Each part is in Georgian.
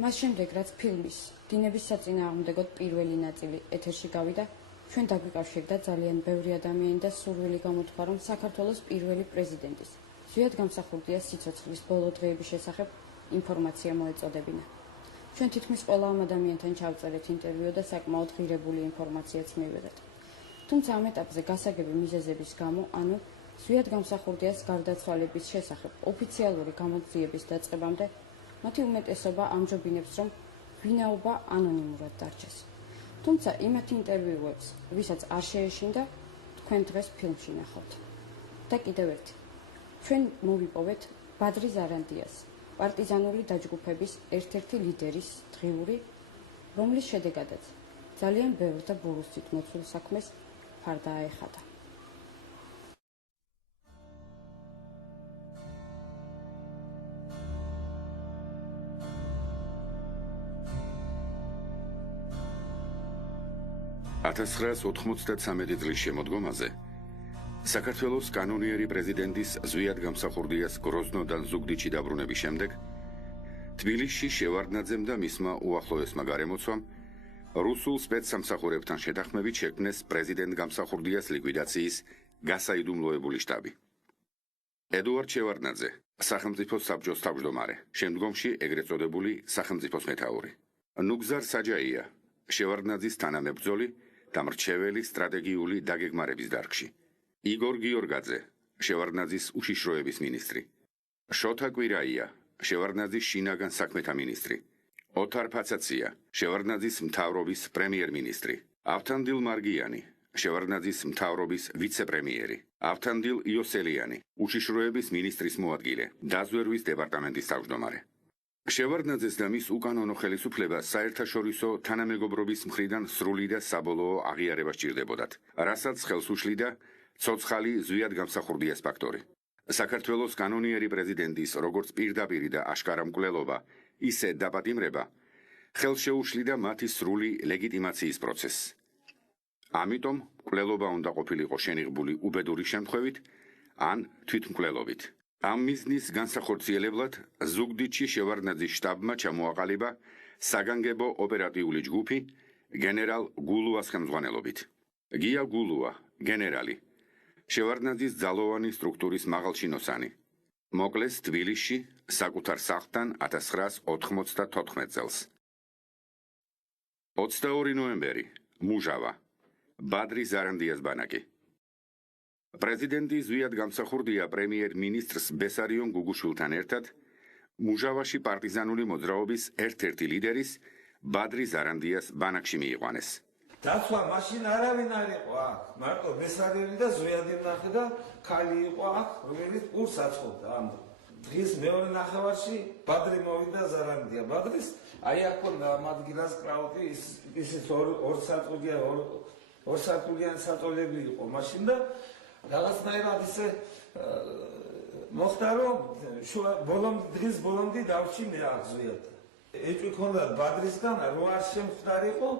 მას შემდეგ, რაც ფილმის დინების საწინააღმდეგოდ პირველი ნაწილი ეთერში გავიდა, ჩვენ დაგვიკავშირდა ძალიან ბევრი ადამიანი და სურვილი გამოთქვა, რომ საქართველოს პირველი პრეზიდენტის, ზვიად გამსახურდიას სიცოცხლის ბოლო დღეების შესახებ ინფორმაცია მოეწოდებინა. ჩვენ თითქმის ყველა ამ ადამიანთან ჩავწერეთ ინტერვიუ და საკმაოდ ღირებული ინფორმაციაც მივიღეთ. თუმცა ამ ეტაპზე გასაგები მიზეზების გამო, ანუ ზვიად გამსახურდიას გარდაცვალების შესახებ ოფიციალური გამოძიების დაწყებამდე, მათი უმეტესობა ამჯობინებს, რომ ვინაობა ანონიმურად დარჩეს. თუმცა იმათ ინტერვიუებს, ვისაც არ შეეშინდა, თქვენ დღეს ფილმში ნახავთ. და კიდევ ერთი. ჩვენ მოვიპოვეთ ბადრი ზარანდიას, პარტიზანული დაჯგუფების ერთ-ერთი ლიდერის დღიური, რომლის შედეგადაც ძალიან ბევრ და ბურუსით მოცულ საქმეს ფარდა აეხადა. $1993 წლის შემოდგომაზე საქართველოს კანონიერი პრეზიდენტის ზვიად გამსახურდიას გროზნოდან ზუგდიდში დაბრუნების შემდეგ თბილისში შევარდნაძემ და მისმა უახლოესმა გარემოცვამ რუსულ სპეცსამსახურებთან შეთანხმებით შექმნეს პრეზიდენტ გამსახურდიას ლიკვიდაციის გასაიდუმლოებული შტაბი. ედუარდ შევარდნაძე, სახელმწიფო საბჭოს თავმჯდომარე, შემდგომში ეგრეთ წოდებული სახელმწიფოს მეთაური. ნუგზარ საჯაია, შევარდნაძის თანამებრძოლი და მრჩეველი სტრატეგიული დაგეგმარების დარგში. იგორ გიორგაძე, შევარდნაძის უშიშროების მინისტრი. შოთა კვირაია, შევარდნაძის შინაგან საქმეთა მინისტრი. ოთარ ფაცაცია, შევარდნაძის მთავრობის პრემიერ-მინისტრი. ავთანდილ მარგიანი, შევარდნაძის მთავრობის ვიცე-პრემიერი. ავთანდილ იოსელიანი, უშიშროების მინისტრის მოადგილე, დაზვერვის დეპარტამენტის თავმჯდომარე. შევარდნაძეს და მის უკანონო ხელისუფლებას საერთაშორისო თანამეგობრობის მხრიდან სრული და საბოლოო აღიარება სჭირდებოდათ, რასაც ხელს უშლიდა ცოცხალი ზვიად გამსახურდიას ფაქტორი. საქართველოს კანონიერი პრეზიდენტის როგორც პირდაპირი და აშკარა მკვლელობა, ისე დაპატიმრება ხელს შეუშლიდა მათი სრული ლეგიტიმაციის პროცესს. ამიტომ მკვლელობა უნდა ყოფილიყო შენიღბული უბედური შემთხვევით ან თვითმკვლელობით. ამ მიზნის განსახორციელებლად ზუგდიდში შევარდნაძის შტაბმა ჩამოაყალიბა საგანგებო ოპერატიული ჯგუფი გენერალ გულუას ხელმძღვანელობით. გია გულუა, გენერალი, შევარდნაძის ძალოვანი სტრუქტურის მაღალჩინოსანი. მოკლეს თბილისში საკუთარ სახლთან 1994 წელს. 22 ნოემბერი, მუჟავა, ბადრი ზარანდიას ბანაკი. პრეზიდენტი ზვიად გამსახურდია პრემიერ-მინისტრს ბესარიონ გუგუშვილთან ერთად მუჟავაში პარტიზანული მოძრაობის ერთ-ერთი ლიდერის ბადრი ზარანდიას ბანაკში მიიყვანეს. დაცვა მაშინ არავინ არ იყო აქ, მარტო ბესარიონი და ზვიადი ნახე და ქალი იყო აქ, რომელიც პურს აწყობდა ამ დღის მეორე ნახევარში ბადრი მოვიდა ზარანდია. ბადრის აი აქ ქონდა ამ ადგილას კრაუტი, ისიც ორ სართულიანი საწოლები იყო მაშინ და რაღაცნაირად ისე მოხდა რომ დღის ბოლომდე დავში მე აქ ზვიად. ეჭვი ქონდა ბადრისგან რო არ შემხდარიყო,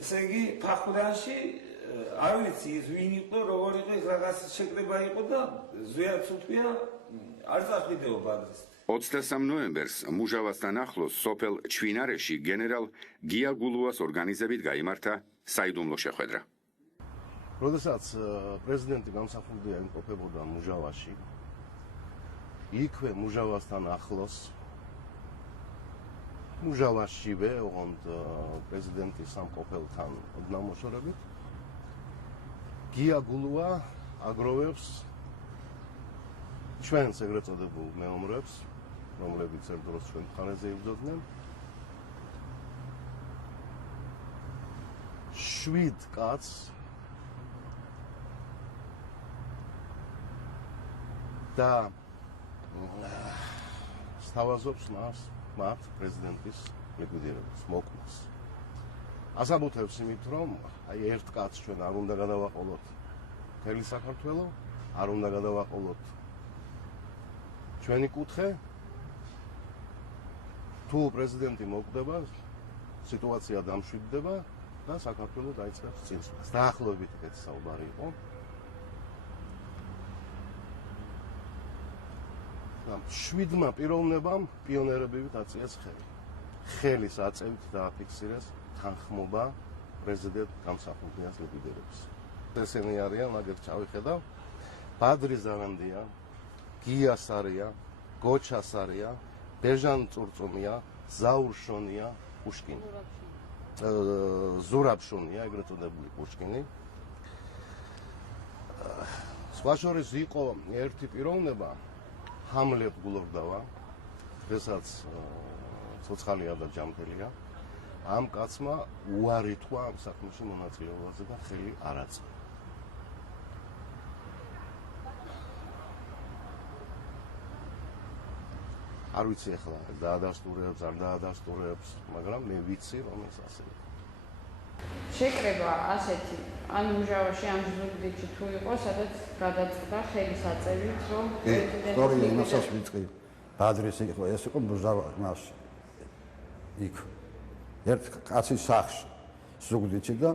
ესე იგი ფახვრაში არ ვიცი ის ვინ იყო, როგორ იყო, რაღაც შეკრება იყო და ზვიად თვითია არ წახვიდეო ბადრის. 23 ნოემბერს მუჟავასთან ახლოს სოფელ ჩვინარეში გენერალ გია გულუას ორგანიზებით გაიმართა საიდუმლო შეხვედრა. როდესაც პრეზიდენტი გამსახურდია იმყოფებოდა მუჟავაში, იქვე მუჟავასთან ახლოს მუჟავაშივე, ოღონდ პრეზიდენტის სამყოფელთან ოდნავ-მოშორებით, გია გულუა აგროვებს ჩვენს ეგრეთ წოდებულ მეომრებს, რომლებიც ერთ დროს ჩვენ მხარეზე იბრძოდნენ, 7 კაცს და სთავაზობს მათ პრეზიდენტის ლიკვიდირებას, მოკვდას. ასაბუთებს იმით, რომ აი ერთ კაცს ჩვენ არ უნდა გადავაყოლოთ მთელი საქართველო, არ უნდა გადავაყოლოთ ჩვენი კუთხე. თუ პრეზიდენტი მოკვდება, სიტუაცია დამშვიდდება და საქართველო დაიწყებს წინსვლას. დაახლოებით ეგეთი საუბარი იყო. 7 პიროვნებამ პიონერებივით აწიეს ხელი. ხელის აწევით დააფიქსირეს თანხმობა პრეზიდენტ გამსახურდიას ლიკვიდირების. ესენი არიან, მაგერ ჩავიხედავ, ბადრი ზარანდია, გია სარია, გოჩა სარია, ბეჟან წურწუმია, ზაურ შონია, პუშკინი. ზურაბ შონია, ეგრეთ წოდებული პუშკინი. სხვა შორის იყო ერთი პიროვნება, ჰამლეტ გულოვდავა, დღესაც ცოცხალია და ჯანმრთელია. ამ კაცმა უარი თქვა ამ საქმეში მონაწილეობაზე და ხელი არ აწვა. არ ვიცი ახლა დაადასტურებს, არ დაადასტურებს, მაგრამ მე ვიცი, რომ ეს ასე იყო. შეკრება ასეთი, ან მუჟავაში ამ ზუგდიდში თუ იყო, სადაც გადაწყდა ხელის აწევით, რომ ისტორია იმასაც ვიწყი. ბადრის იყო, ეს იყო მუჟავა მასში. იქ ერთ კაცის სახში ზუგდიდში და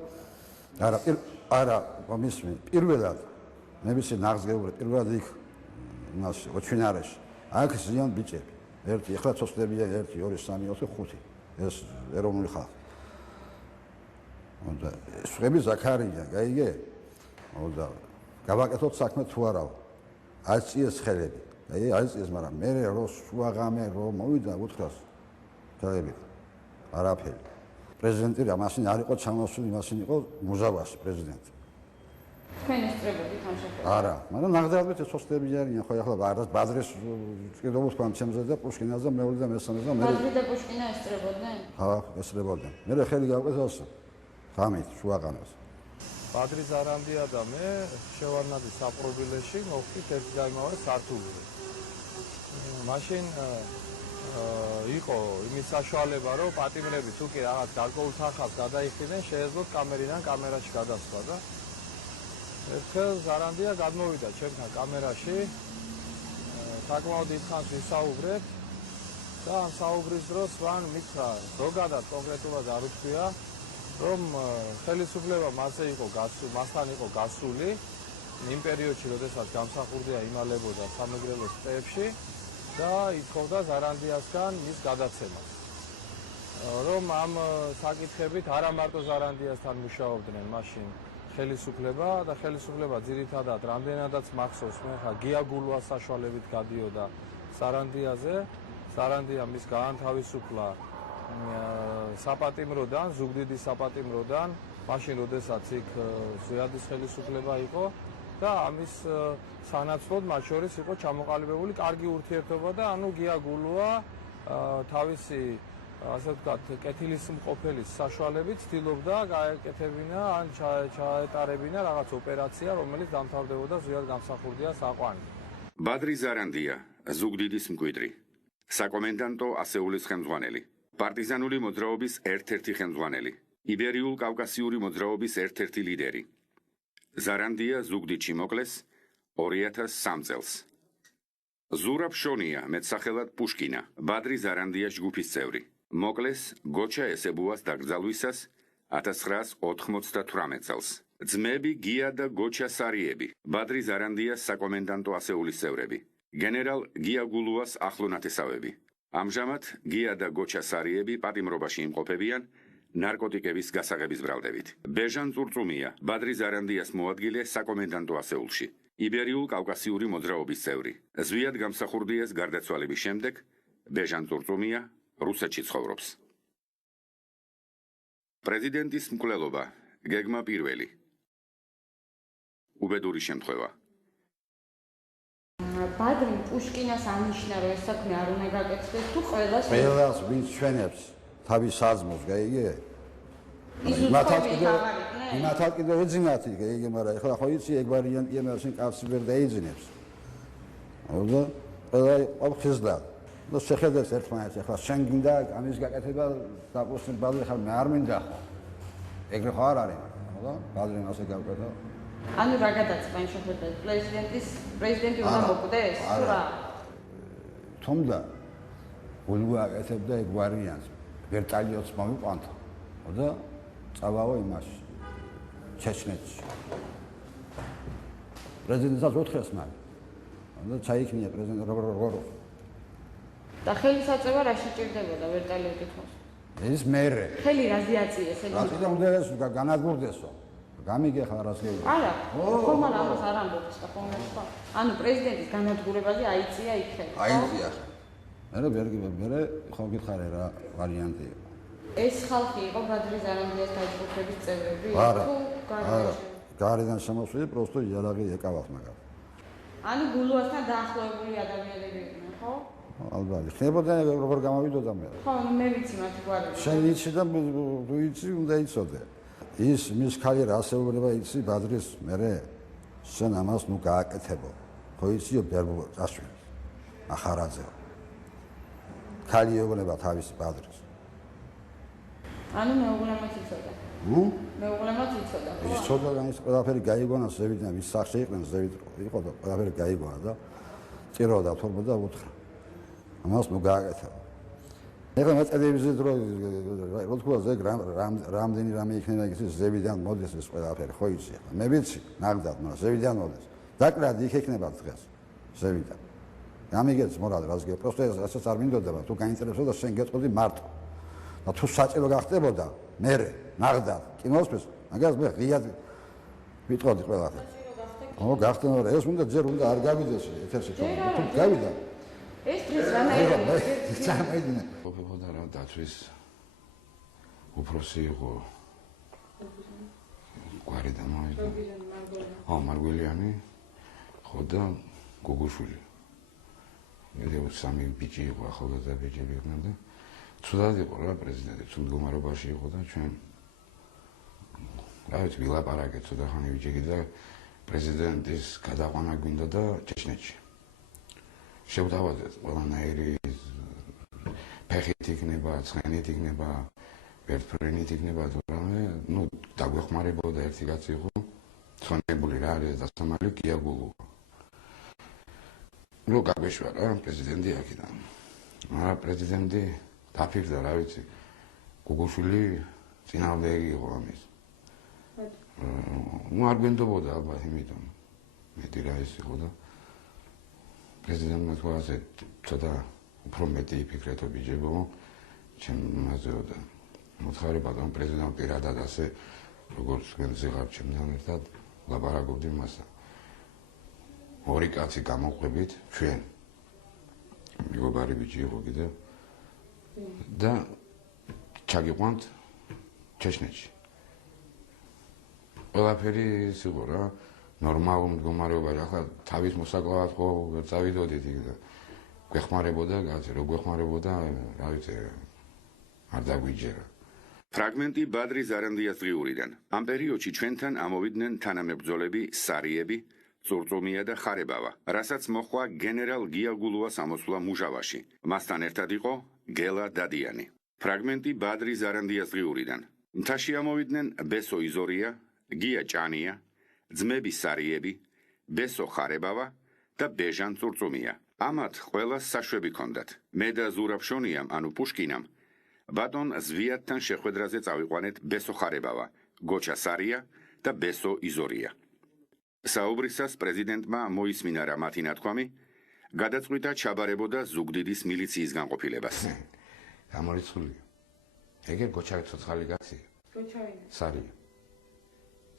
არა მისმე პირველად მე ვიცი ნაღზგეული პირველად იქ მასში ოჩვინარეში აქ ზიან ბიჭები ერთი ახლა ცოცხლებია 1 2 3 4 5 ეს ეროვნული ხალხი და სხვები ზაქარია გაიგე და გავაკეთოთ საქმე თუ არა აიწიეს ხელები აიწიეს მაგრამ მე რო შუაღამე რო მოვიდა უთხრას ხელები არაფერი პრეზიდენტი რამასინ არ იყო ჩამოსული მასინ იყო მუჟავას პრეზიდენტი თქვენ ესწრებოდით ამ შეხედვით არა მაგრამ ნახდარბეთ ეს სოსტები არიან ხო ახლა ბადრის კიდევ თქვა ჩემზე და პუშკინაზე მეორე და მესამე და მე ბადრი და პუშკინა ესწრებოდნენ ხა ესწრებოდნენ მე ხელი გავყეთოს ღამით შუაღამეს ბადრი ზარანდია და მე შევარნაძის საპრობილეში მოვხდით ერთი და იმავე სართულზე მაშინ იყო იმის საშუალება, რომ პატიმრები თუ კი რაღაც გარკვეულ თანხას გადაიხიდნენ, შეეძლოთ კამერიდან კამერაში გადასვლა და ერთხელ ზარანდია გადმოვიდა ჩემთან კამერაში, საკმაოდ დიდხანს ვისაუბრეთ და ამ საუბრის დროს მან მითხრა, ზოგადად კონკრეტულად არ უთქვია, რომ ხელისუფლება მასთან იყო გასული იმ პერიოდში, როდესაც გამსახურდია იმალებოდა სამეგრელოს ტყეებში და ითხოვდა ზარანდიასგან მის გადაცემას. რომ ამ საკითხებით არა მარტო ზარანდიასთან მუშაობდნენ მაშინ ხელისუფლება და ხელისუფლება ძირითადად რამდენადაც მახსოვს მე ხა გიაგულვას საშუალებით გადიოდა ზარანდიაზე. ზარანდია მის გაანთავისუფლა საპატიმროდან, ზუგდიდის საპატიმროდან, მაშინ როდესაც იქ ზვიადის ხელისუფლება იყო და ამის სანაცვლოდ მათ შორის იყო ჩამოყალიბებული კარგი ურთიერთობა და ანუ გიაგულვა თავისი ასე ვთქვათ კეთილისმყოფელის საშუალებით ცდილობდა გაეკეთებინა ან ჩაეტარებინა რაღაც ოპერაცია, რომელიც დამთავრდებოდა ზვიად გამსახურდიას აყვანით. ბადრი ზარანდია, ზუგდიდის მკვიდრი, საკომენდანტო ასეულის ხელმძღვანელი, პარტიზანული მოძრაობის ერთ-ერთი ხელმძღვანელი, იბერიულ-კავკასიური მოძრაობის ერთ-ერთი ლიდერი. ზარანდია ზუგდიდში მოკლეს 2003 წელს. ზურაბ შონია, მეტსახელად პუშკინა, ბადრი ზარანდიას ჯგუფის წევრი. მოკლეს გოჩა ესებუას დაკრძალვისას 1998 წელს. ძმები გია და გოჩა სარიები, ბადრი ზარანდიას საკომენდანტო ასეულის წევრები, გენერალ გია გულუას ახლო ნათესავები. ამჟამად გია და გოჩა სარიები პატიმრობაში იმყოფებიან ნარკოტიკების გასაღების ბრალდებით. ბეჟან წურწუმია, ბადრი ზარანდიას მოადგილე საკომენდანტო ასეულში, იბერიულ-კავკასიური მოძრაობის წევრი. ზვიად გამსახურდიას გარდაცვალების შემდეგ ბეჟან წურწუმია რუსეთში ცხოვრობს. პრეზიდენტის მკვლელობა, გეგმა პირველი. უბედური შემთხვევა. ბადრიმ პუშკინას ანიშნა, რომ ეს საქმე არ უნდა გაკეთდეს თუ ყველას ვინც ჩვენებს თავის საზმოს გაიგე? იმათად კიდევ ეძინათ გაიგე, მაგრამ ეხლა ხო იცი ეგ ვარიანტი ამაშინ კაცი ვერ დაიძინებს. და ყველა ოფისდა. და შეხედეს ერთმანეთს, ეხლა შენ გინდა ამის გაკეთება დაპოსტენ ბადრი ხარ მე არ მინდა ხო? ეგრე ხო არ არის, ხო? ბადრიმ ასე გავკეთა. ანუ რა გადაწყდა იმ შეხედვით? პრეზიდენტი უნდა მოკვდეს? თუ რა? თუმცა გულვა აკეთებდა ეგ ვარიანტს. ვერტალიოც მომიყვანთო. და წავაო იმაში ჩეჩნეთში. პრეზიდენტსაც უთხრეს მაგ. და ჩაიქნია პრეზიდენტ როგორ და ხელისაწევა რა შეჭირდებოდა ვერტალიოტი თავს? ის მერე. ხელი რაზე აწიეს ეს? რატო უნდა ეს განადგურდესო? გამიგე ხარ ასე. არა, ფორმალ ამას არ ამბობს და ხომ ხო? ანუ პრეზიდენტის განადგურებაზე აიწია იქ ხელი. აიწია. მერე ხო გითხარი რა ვარიანტი იყო. ეს ხალხი იყო ბადრი ზარანდიას დაჯგუფების წევრები? არა. თუ არა. გარედან შემოსული პროსტო იარაღი ეკავათ მაგას. ანუ გულუასთან დაახლოებული ადამიანები იყვნენ, ხო? ალბათ. ხდებოდა როგორ გამოვიდოდა მე. ხო, მე ვიცი მათი გვარები. შენ იცი და თუ იცი უნდა იცოდე. ის მის კარიერა ასეულება იცი ბადრის მერე შენ ამას ნუ გააკეთებო. ხო იციო ბერბო წასვლის. ახარაძე. ხალი ეუბნება თავისი ბადრის. ანუ მეუღლემაც იცოდა. მეუღლემაც იცოდა. ის ცოტა ის ყველაფერი გაიგონა ზევიდან ის სახში იყვნენ ზევით იყო და ყველაფერი გაიგონა და წიროდა თორბო და უთხრა. ამას ნუ გააკეთებო. ეხლა მე ტელევიზიაზე დრო რო თქვა ზეგ რამდენი რამე იქნება ის ზევიდან მოდის ეს ყველაფერი ხო იცი ახლა მე ვიცი ნამდვილად მაგრამ ზევიდან მოდის დაკლადი იქ ექნება დღეს ზევიდან გამიგეც მორალ რაზგე პროსტო ასაც არ მინდოდა თუ გაინტერესებდა შენ გეტყოდი მარტო და თუ საჭირო გახდებოდა მე ნამდვილად კინოსფერს მაგას მე ღიად ვიტყოდი ყველაფერი ო გახდება ეს უნდა ჯერ უნდა არ გავიდეს ეთერში თუ გავიდა ეს დღეს რანაირად წამოიდინე ყოფილიყო რა დაცვის უფროსი იყო გვარი და მოვიდა მარგველიანი ხო და გოგოშვილი მე სამი ბიჭი იყო ახალგაზრდა ბიჭები იყვნენ და ცუდად იყო რა პრეზიდენტი ცუდ მდგომარეობაში იყო და ჩვენ რა ვიცი ვილაპარაკეთ ცოტა ხანი ვიჭიქით და პრეზიდენტის გადაყვანა გვინდა და ჩეჩნეთში შევდავაზეთ ყველანაირი ფეხით იქნება, ცხენით იქნება, ვერტფრენით იქნება თუ რამე, ნუ დაგვეხმარებოდა ერთი კაცი იყო, ცონებული რა არის დასამალი გიაგულო. ნუ გაგვეშვა რა პრეზიდენტი აქედან. მაგრამ პრეზიდენტი დაფიქრდა რა ვიცი, გოგოშვილი წინააღმდეგი იყო ამის. ნუ არ გვენდობოდა ალბათ იმიტომ. მეტი რა ის იყო და პრეზიდენტმა თქვა ასე ცოტა უფრო მეტი იფიქრეთო ბიჭებო, ჩემ მასეო და მოთხარი ბატონ პრეზიდენტ პირადად ასე როგორც თქვენ ზეღარ ჩემთან ერთად ლაპარაკობდი მასა. ორი კაცი გამოყვებით ჩვენ მეგობარი ბიჭი იყო კიდევ და ჩაგიყვანთ ჩეჩნეთში. ყველაფერი ის იყო რა ნორმალურ მდგომარეობაში, ახლა თავის მოსაკლავად ხო ვერ წავიდოდით იქ და გვეხმარებოდა კაცი, რო გვეხმარებოდა, რა ვიცი, არ დაგვიჯერა. ფრაგმენტი ბადრი ზარანდიას დღიურიდან. ამ პერიოდში ჩვენთან ამოვიდნენ თანამებრძოლები სარიები, წურწუმია და ხარებავა, რასაც მოხდა გენერალ გიაგულუას ამოსვლა მუჟავაში. მასთან ერთად იყო გელა დადიანი. ფრაგმენტი ბადრი ზარანდიას დღიურიდან. მთაში ამოვიდნენ ბესო იზორია, გია ჭანია, ძმები სარიები, ბესო ხარებავა და ბეჟან წურწუმია. ამათ ყველას საშვები ჰქონდათ. მე და ზურაბშონიამ, ანუ პუშკინამ, ბატონ ზვიათთან შეხვედრაზე წავიყვანეთ ბესო ხარებავა, გოჩა სარია და ბესო იზორია. საუბრისას პრეზიდენტმა მოისმინა რა მათი ნათქვამი, გადაწყვიტა ჩაბარებოდა ზუგდიდის მილიციის განყოფილებას. გამორიცხული. ეგერ გოჩა ცოცხალი კაცია. გოჩავინა. სარია.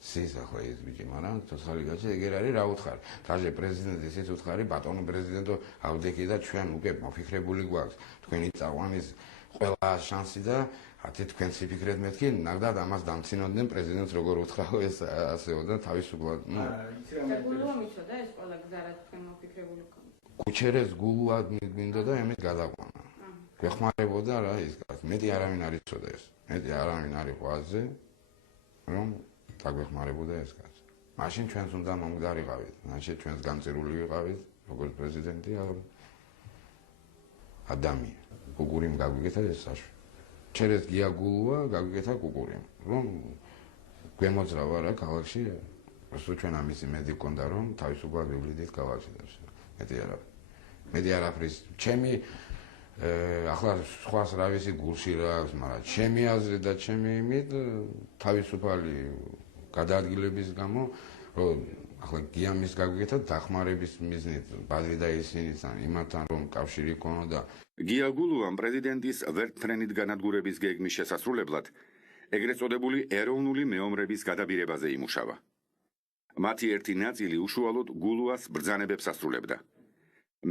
სის ახლა ეს ბიჭი, მაგრამ ცოცხალი კაცი ეგერ არის რა უთხარი. თაჟე პრეზიდენტი ისიც უთხარი, ბატონო პრეზიდენტო, ავდექი და ჩვენ უკვე მოფიქრებული გვაქვს. თქვენი წაყვანის ყველა შანსი და ათი თქვენც იფიქრეთ მეთქი, ნაგდად ამას დამცინოდნენ პრეზიდენტს როგორ უთხრაო ეს ასეო და თავისუფლად, ნუ. და გულუა მიცოდა ეს ყველა გზა რაც თქვენ მოფიქრებული გქონდა. კუჩერეს გულუად მინდოდა ამის გადაყვანა. გვეხმარებოდა რა ის კაცი. მეტი არავინ არ იცოდა ეს. მეტი არავინ არ იყო აზე, რომ დაგვეხმარებოდა ეს კაცი. მაშინ ჩვენს უნდა მომგდარიყავით, მაშინ ჩვენს განწირული ვიყავით, როგორც პრეზიდენტი, ადამიანი. კუკურიმ გაგვიგეთა ეს საშვი. ჩერეს გიაგულუა გაგვიგეთა კუკურიმ. რომ გვემოძრავა რა ქალაქში, просто ჩვენ ამის იმედი გქონდა, რომ თავისუფლად ვივლიდით ქალაქში და მეტი არაფერი. მეტი არაფრის ჩემი ახლა სხვას რა ვიცი გულში რა აქვს, მაგრამ ჩემი აზრი და ჩემი იმით თავისუფალი გადაადგილების გამო რომ ახლა გიამის გაგვიკეთა დახმარების მიზნით ბადრი და ისინიც ან იმათთან რომ კავშირი ქონოდა გია გულუამ პრეზიდენტის ვერტფრენით განადგურების გეგმის შესასრულებლად ეგრეთ წოდებული ეროვნული მეომრების გადაბირებაზე იმუშავა. მათი ერთი ნაწილი უშუალოდ გულუას ბრძანებებს ასრულებდა.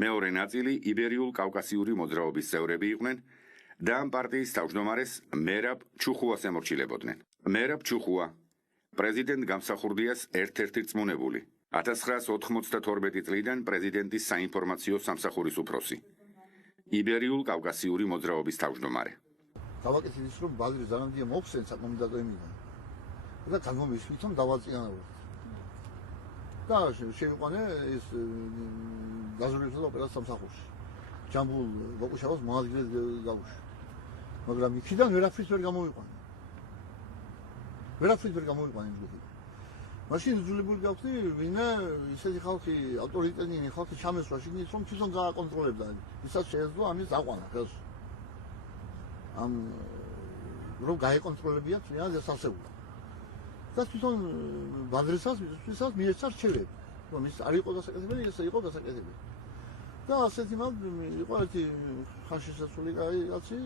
მეორე ნაწილი იბერიულ-კავკასიური მოძრაობის წევრები იყვნენ და ამ პარტიის თავმჯდომარეს მერაბ ჩუხუას ემორჩილებოდნენ. მერაბ ჩუხუა პრეზიდენტ გამსახურდიას ერთ-ერთი რწმუნებული. 1992 წლიდან პრეზიდენტის საინფორმაციო სამსახურის უფროსი. იბერიულ-კავკასიური მოძრაობის თავმჯდომარე. დავაკეთეთ ის რომ ბადრი ზარანდია მოხსენ საკომიტეტო იმიდან და განმომისვით რომ დავაწიანებოთ და შევიყვანე ეს დაზრუნების ოპერაცია სამსახურში ჯამბულ ბოკუშავას მოადგილედ გავუშვი მაგრამ იქიდან ვერაფრით ვერ გამოვიყვანე იმ ჯგუფიდან მაშინ იძულებული გავხდი ვინმე ისეთი ხალხი ავტორიტეტიანი ხალხი ჩამესვა შიგნით რომ თვითონ გააკონტროლებდა ისაც შეეძლო ამის დაყვანა ხელს ამ რომ გაეკონტროლებიათ რეალ დასასრულს. და თვითონ ბადრისას მიეცა რჩევები, რომ ის არ იყო დასაკეთებელი, ეს იყო დასაკეთებელი. და ასეთი მაგ იყო ერთი ხანშესაცული კაცი,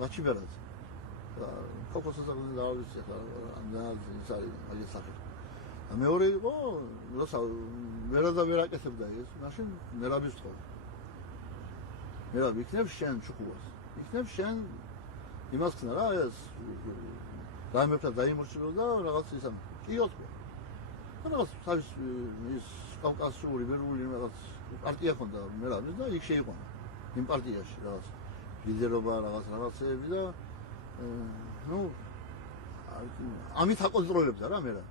გაჩიბერაძე. და კოკოსაზარზე დავიცი ხა ამ ის არის მაგის სახელი. და მეორე იყო, როცა ვერ აკეთებდა ეს, მაშინ მერაბის თქო. მერაბ იქნებ შენ ჩუხუას. იქნებ შენ იმას ხნა რა ეს დაიმეფა დაიმორჩილებდა რაღაც ისამ კიო თქვა რაღაც თავის ის კავკასიური ვერული რაღაც პარტია ჰქონდა მერაბის და იქ შეიყვანა იმ პარტიაში რაღაც ლიდერობა რაღაცეები და ნუ ამით აკონტროლებდა რა მერაბ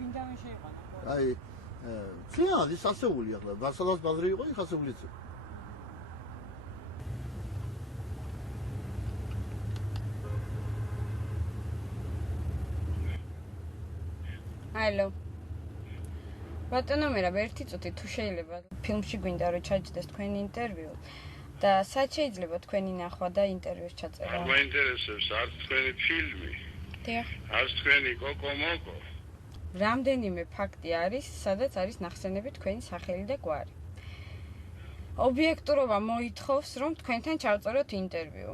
ვინდამე შეიყვანა აი წინა ის ასეული ახლა ბასალას ბაზრი იყო იქ ასეულიც Hello. ბატონო მერაბ, ერთი წუთი თუ შეიძლება ფილმში გვინდა რომ ჩაჯდეს თქვენი ინტერვიუ და სად შეიძლება თქვენი ნახვა და ინტერვიუს ჩაწერა? არ მაინტერესებს არც თქვენი ფილმი. დიახ. არც თქვენი კოკომოკო. რამდენიმე ფაქტი არის, სადაც არის ნახსენები თქვენი სახელი და გვარი. ობიექტურობა მოითხოვს, რომ თქვენთან ჩავწეროთ ინტერვიუ.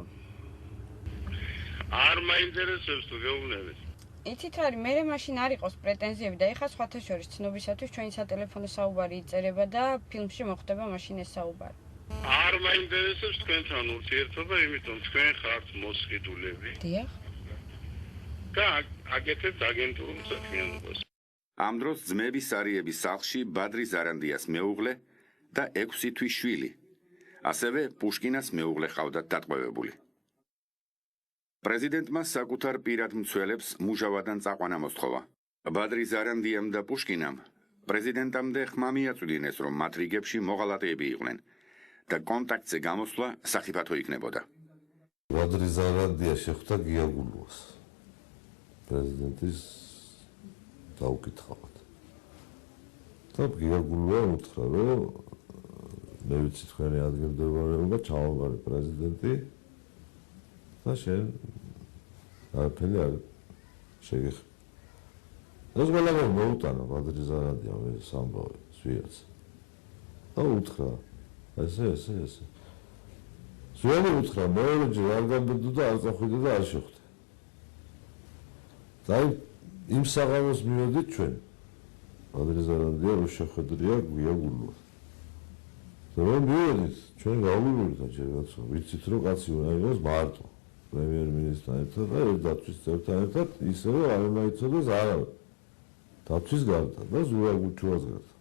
არ მაინტერესებს თუ გეუბნებით. იცით რა არის, მე მაშინ არ იყოს პრეტენზიები და ეხლა სხვათა შორის ცნობისათვის ჩვენი სატელეფონო საუბარი იწერება და ფილმში მოხდება მაშინ ეს საუბარი. არ მაინტერესებს თქვენთან ურთიერთობა, იმიტომ თქვენ ხართ მოსყიდულები. დიახ. და აკეთებთ აგენტურულ საქმიანობას. ამ დროს ძმების სარიების სახლში ბადრი ზარანდიას მეუღლე და 6 თვის შვილი. ასევე პუშკინას მეუღლე ყავდათ დატყვევებული. პრეზიდენტმა საკუთარ პირად მცველებს მუშავადან წაყვანა მოსთხოვა. ბადრი ზარანდიამ და პუშკინამ პრეზიდენტამდე ხმა მიაწვდინეს, რომ მათ რიგებში მოღალატეები იყვნენ და კონტაქტზე გამოსვლა სახიფათო იქნებოდა. ბადრი ზარანდია შეხვდა გია გულუას. პრეზიდენტის დაუკითხავად. და გია გულუა უთხრა, რომ მე ვიცი თქვენი ადგილმდებარეობა, ჩამოვყარე პრეზიდენტი და შენ არაფერი არ შეგეხ. ეს ყველაფერი მოუტანა ბადრი ზარანდიამ ეს ამბავი, სვიაც. და უთხრა, ესე. სვიანი უთხრა, მეორეჯერ არ გამბედო და არ წახვიდე და არ შეხვდე. და იმ საღამოს მივედით ჩვენ. ბადრი ზარანდია რო შეხვედრია გია გულუას. რომ მივედით, ჩვენ გავუვიდით აჭერაცო, ვიცით რომ კაცი უნდა იყოს მარტო. პრემიერ-მინისტრთან ერთად და დაცვის წევრთან ერთად ისე რომ არ მაიცოდეს არავინ. დაცვის გარდა და ზურაგუჩუას გარდა.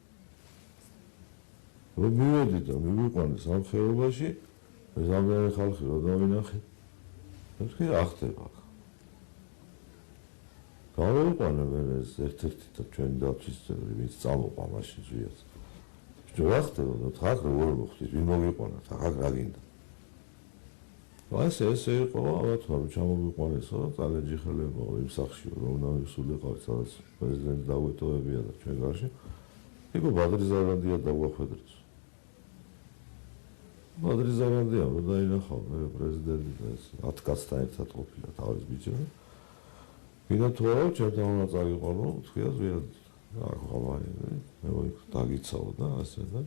რომ მივედით და მივიყვანე სამხეობაში, ეს ამდენი ხალხი რომ დავინახე. ეს კი ახტება. გავიყვანე მე ეს ერთ-ერთი და ჩვენი დაცვის წევრი, ვინც წამოყვა მაშინ ზვიაც. ბიჭო, რა ხდება და თხარ როგორ მოხდით, ვინ მოგიყვანა, თხარ რა გინდა. ესე იყო, ალბათ რომ ჩამოვიყვანესო, წალეჯიხელებო იმ სახში, რომ უნდა ისულიყავ სადაც პრეზიდენტი დაგვეტოვებია და ჩვენ გარშე. იქ ბადრი ზარანდია დაგვახვედრეს. ბადრი ზარანდია რომ დაინახავ მე პრეზიდენტი და ეს 10 კაცთან ერთად ყოფილა თავის ბიჭი. ვინა თუ არა, ჩემთან უნდა წაიყვანო, თქვია ზვიად აქ ხავარი მე დაგიცავ და ასე და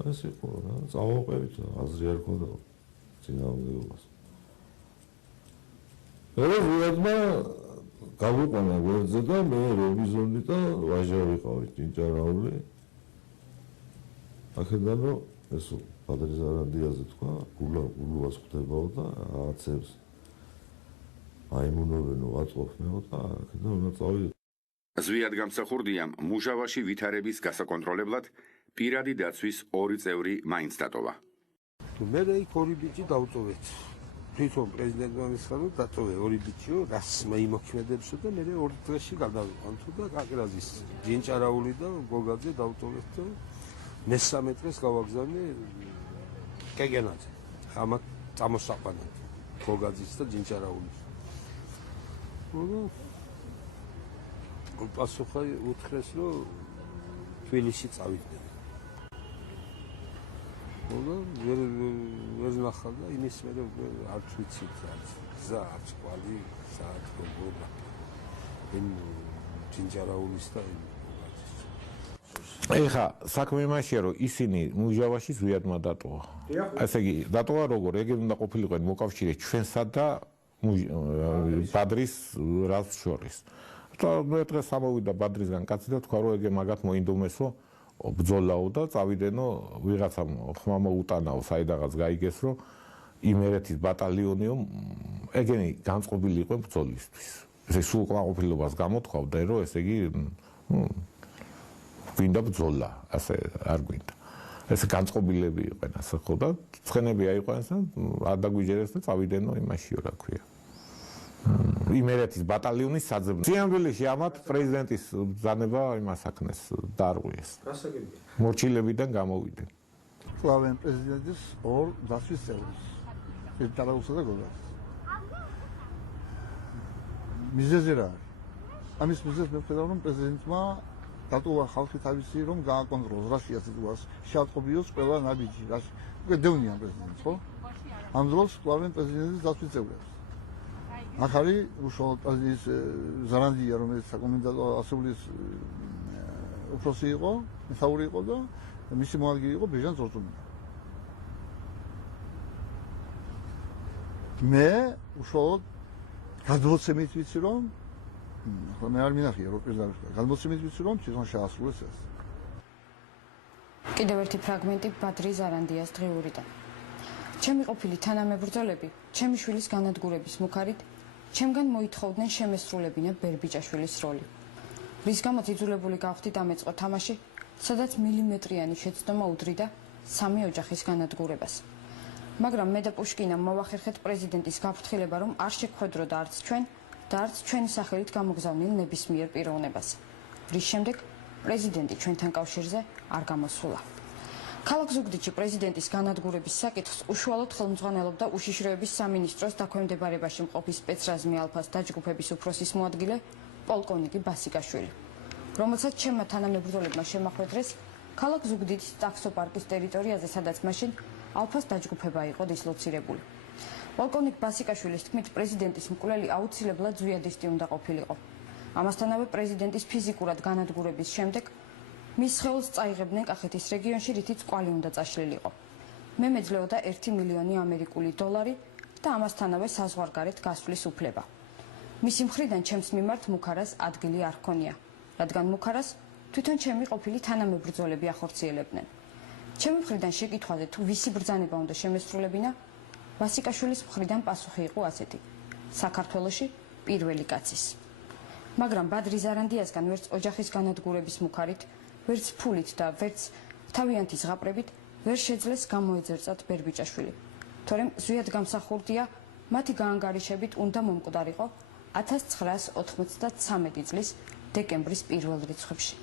ეს იყო რა წავაყევით აზრი არ ქონდა წინააღმდეგობას ერევადმა გავიყვანა გვერდზე და მე რობიზონი და ვაჟა ვიყავით ჭინჭარაული აქედან რომ ეს პადრის არანდიაზე თქვა გულუას ხვდებაო და რაღაცებს აიმუნებენო აწოფნეო და აქედან უნდა წავიდე ზვიად გამსახურდიამ მუჟავაში ვითარების გასაკონტროლებლად პირადი დაცვის 2 წევრი მაინც დატოვა. მე იქ 2 ბიჭი დავწოვეთ. თვითონ პრეზიდენტმა მისცა რომ დატოვე 2 ბიჭიო, რას მოიმოქმედებსო და მე 2 დღეში გადავიყვანთო და კაკრაზის ჯინჭარაული და გოგაძე დავწოვეთ და მე-13 დღეს გავაგზავნე კეგენაძე. ამა წამოსაყვანად გოგაძის და ჯინჭარაულის. პასუხი უთხრეს რომ თბილისში წავიდნენ. ვერ ნახავ და იმის მერე არც ვიცით გზა არც ყვალი საათ გოგობა იმ ჯინჯარაულის და იმ ეხა საქმე იმაშია რომ ისინი მუჟავაში ზვიადმა დატოვა ასე იგი დატოვა როგორ ეგრე უნდა ყოფილიყვნენ მოკავშირე ჩვენსა და ბადრის რაზმს შორის და მე დღეს ამოვიდა ბადრისგან კაცი და თქვა რომ ეგე მაგათ მოინდომესო ბძოლაო და წავიდენო ვიღაცამ ხმა მოუტანაო საიდანაც გაიგეს რომ იმერეთის ბატალიონიო ეგენი განწყობილი იყო ბძოლისთვის ესე სულ კმაყოფილებას გამოთქვავდა რომ ესე იგი გვინდა ბძოლა ასე არ გვინდა ესე განწყობილები იყვნენ ასე ხო და ცხენები აიყვანეს და არ დაგვიჯერეს და წავიდენო იმაშიო რა ქვია იმერეთის ბატალიონის საძებნელად. სიამბილეში ამათ პრეზიდენტის ბრძანება იმას აქნეს დაარღვიეს. გასაგებია. მორჩილებიდან გამოვიდნენ. კლავენ პრეზიდენტის 2 დაცვის წევრის. ჯინჭარაულსა და გოგაძეს. მიზეზი რა არის? ამის მიზეზს მე ვხედავ რომ პრეზიდენტმა დატოვა ხალხი თავისი რომ გააკონტროლოს რაშია სიტუაცია. შეატყობიოს ყველა ნაბიჯი. უკვე დევნიან პრეზიდენტს, ხო? ამ დროს კლავენ პრეზიდენტის დაცვის წევრებს. აქ არის უშუალოდ პრეზიდენტის ზარანდია რომელიც საკომენდანტო ასამბლეის უფროსი იყო, მეთაური იყო და მისი მოადგილე იყო ბეჟან ზორწუნია. მე უშუალოდ გადმოცემით ვიცი რომ ახლა მე არ მინახია რო პირდაპირ გადმოცემით ვიცი რომ თვითონ შეასრულეს ეს. კიდევ ერთი ფრაგმენტი ბადრის ზარანდიას დღიურიდან. ჩემი ყოფილი თანამებრძოლები, ჩემი შვილის განადგურების მუქარით ჩემგან მოითხოვდნენ შემესრულებინა ბერბიჭაშვილის როლი. რის გამოც იძულებული გავხდი დამეწყო თამაში, სადაც მილიმეტრიანი შეცდომა უდრიდა 3 ოჯახის განადგურებას. მაგრამ მე და პუშკინამ მოვახერხეთ პრეზიდენტის გაფრთხილება, რომ არ შეგხვედროდა არც ჩვენ და არც ჩვენი სახელით გამოგზავნილ ნებისმიერ პიროვნებას. რის შემდეგ პრეზიდენტი ჩვენთან კავშირზე არ გამოსულა. ქალაქ ზუგდიდში პრეზიდენტის განადგურების საკითხს უშუალოდ ხელმძღვანელობდა უშიშროების სამინისტროს დაქვემდებარებაში მყოფი სპეცრაზმი ალფას დაჯგუფების უფროსის მოადგილე პოლკოვნიკი ბასიკაშვილი, რომელსაც ჩემმა თანამებრძოლებმა შემახვედრეს ქალაქ ზუგდიდის ტაქსოპარკის ტერიტორიაზე, სადაც მაშინ ალფას დაჯგუფება იყო დისლოცირებული. პოლკოვნიკ ბასიკაშვილის თქმით, პრეზიდენტის მკვლელი აუცილებლად ზვიადისტი უნდა ყოფილიყო. ამასთანავე პრეზიდენტის ფიზიკურად განადგურების შემდეგ მის სხეულს წაიღებდნენ კახეთის რეგიონში, რითიც კვალი უნდა წაშლილიყო. მე მეძლეოდა 1 მილიონი ამერიკული დოლარი და ამასთანავე საზღვარგარეთ გასვლის უფლება. მისი მხრიდან ჩემს მიმართ მუქარას ადგილი არ ჰქონია, რადგან მუქარას თვითონ ჩემი ყოფილი თანამებრძოლები ახორციელებდნენ. ჩემი მხრიდან შეკითხვაზე თუ ვისი ბრძანება უნდა შემესრულებინა, ბასიკაშვილის მხრიდან პასუხი იყო ასეთი: საქართველოში პირველი კაცის. მაგრამ ბადრის ზარანდიასგან ვერც ოჯახის განადგურების მუქარით, ვერც ფულით და ვერც თავიანთი ზღაპრებით ვერ შეძლეს გამოეძერწათ ბერბიჭაშვილი. თორემ ზვიად გამსახურდია მათი გაანგარიშებით უნდა მომკვდარიყო 1993 წლის დეკემბრის 1 რიცხვებში.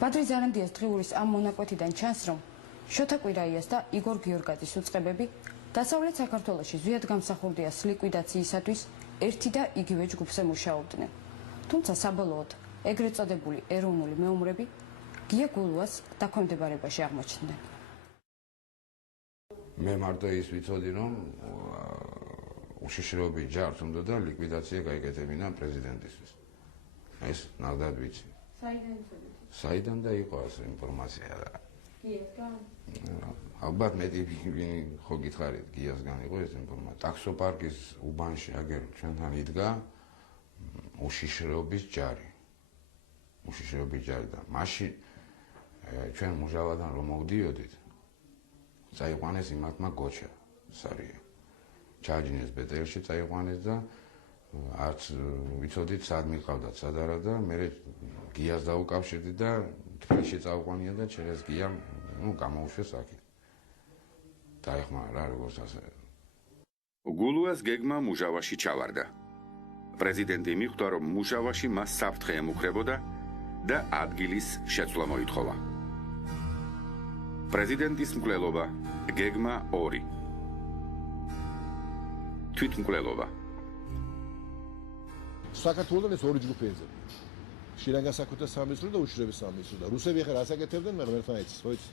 ბადრის ზარანდიას დღიურის ამ მონაკვეთიდან ჩანს, რომ შოთა კვირაიას და იგორ გიორგაძის უწყებები დასავლეთ საქართველოში ზვიად გამსახურდიას ლიკვიდაციისათვის ერთი და იგივე ჯგუფზე მუშაობდნენ. თუმცა საბოლოოდ ეგრეთ წოდებული ეროვნული მეომრები გია გულუას დაქვემდებარებაში აღმოჩნდნენ. მე მარტო ის ვიცოდი, რომ უშიშროების ჯარს უნდა და ლიკვიდაცია გაიგეთებინა პრეზიდენტისთვის. ეს ნამდვილად ვიცი. საიდან და იყო ეს ინფორმაცია რა. გიასგან? ალბათ მეტი ხო გითხარით, გიასგან იყო ეს ინფორმაცია. ტაქსოპარკის უბანში აგერ ჩვენთან იდგა უშიშროების ჯარი. უშიშროების ჯარი და მაშინ ჩვენ მუჟავადან რომ მოვდიოდით, წაიყვანეს იმათმა გოჩა სარია. ჩააჯინეს ბეტელში წაიყვანეს და არც ვიცოდით სად მიყავდათ სად არა და მე გიას დაუკავშირდი და თბილისში წავყვანია და ჩერეს გია გამოუშვეს აქეთ. დაეხმარა რა როგორც ასე. გულუას გეგმა მუჟავაში ჩავარდა. პრეზიდენტი მიხვდა, რომ მუჟავაში მას საფრთხე ემუქრებოდა და ადგილის შეცვლა მოითხოვა. პრეზიდენტის მკვლელობა, გეგმა 2. თვითმკვლელობა. საქართველოს ეს ორი ჯგუფი ეძებდა. შინაგან საქმეთა სამინისტრო და უშიშროების სამინისტრო და რუსები ახლა რას აკეთებდნენ, მაგრამ ერთმანეთს, ხო იცი?